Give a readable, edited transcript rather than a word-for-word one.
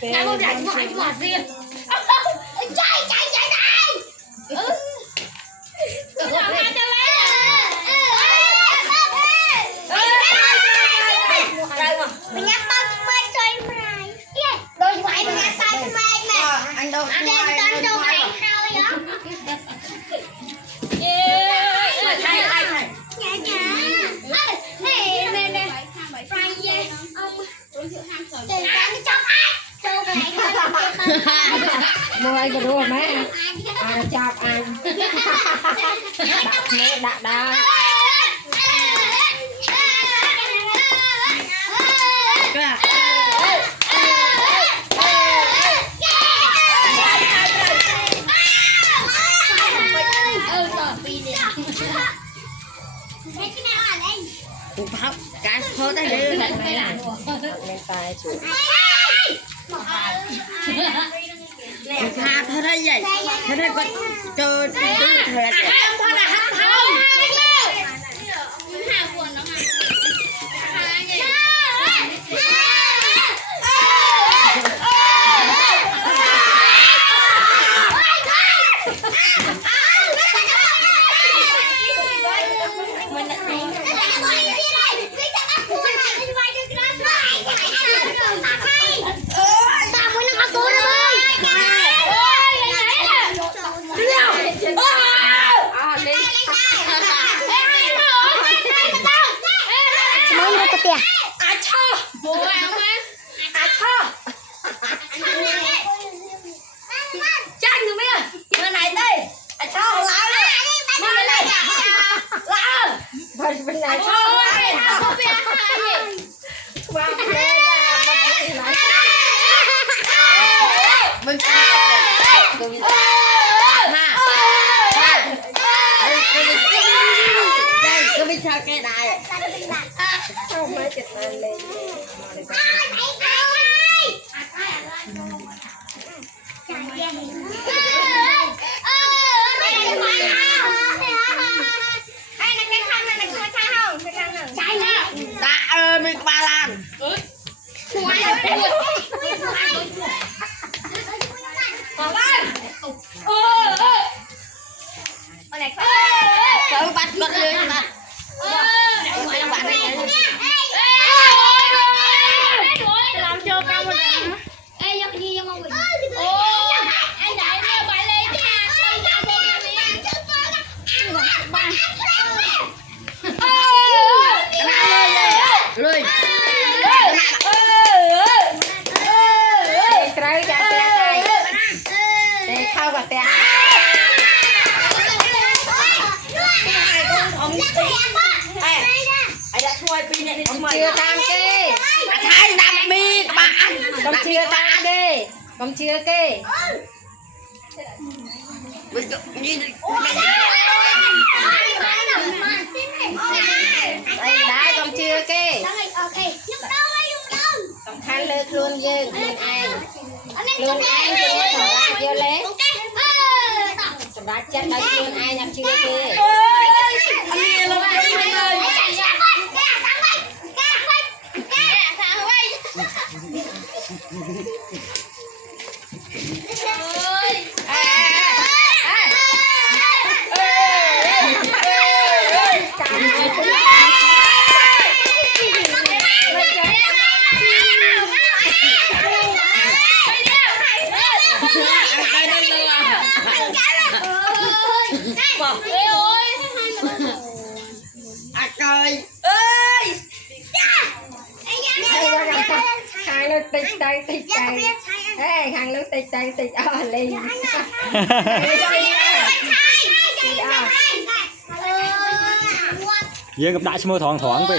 Ngày hôm nay mỏi riêng. Chạy đây. Tôi làm hai cho lấy. Mình nhắc bao nhiêu mai chơi mày. Đôi mày mình nhắc bao nhiêu mai mày. Anh đâu Anh đem đâu mày hao vậy? Mua ai cái đua mẹ chọc anh đặt mẹ đặt đá cái thôi tay đi lên tay chủ tha thôi đấy vậy thôi đấy con chơi thôi là bên này cứ biết sao cái này không mấy cái này lên đã mình ba lan trời bắt con lên bắt làm cho cao một lùi trái cả tay để khao cả tay chưa tam kê thay đam mi bạn con chưa tam kê con chưa kê đây đá con chưa kê con khăn lơ luôn dương luôn ai chưa lấy đã chết đấy luôn ai nhặt chưa kê hàng nước tịch lên giờ gặp đại mua thoáng thoáng vậy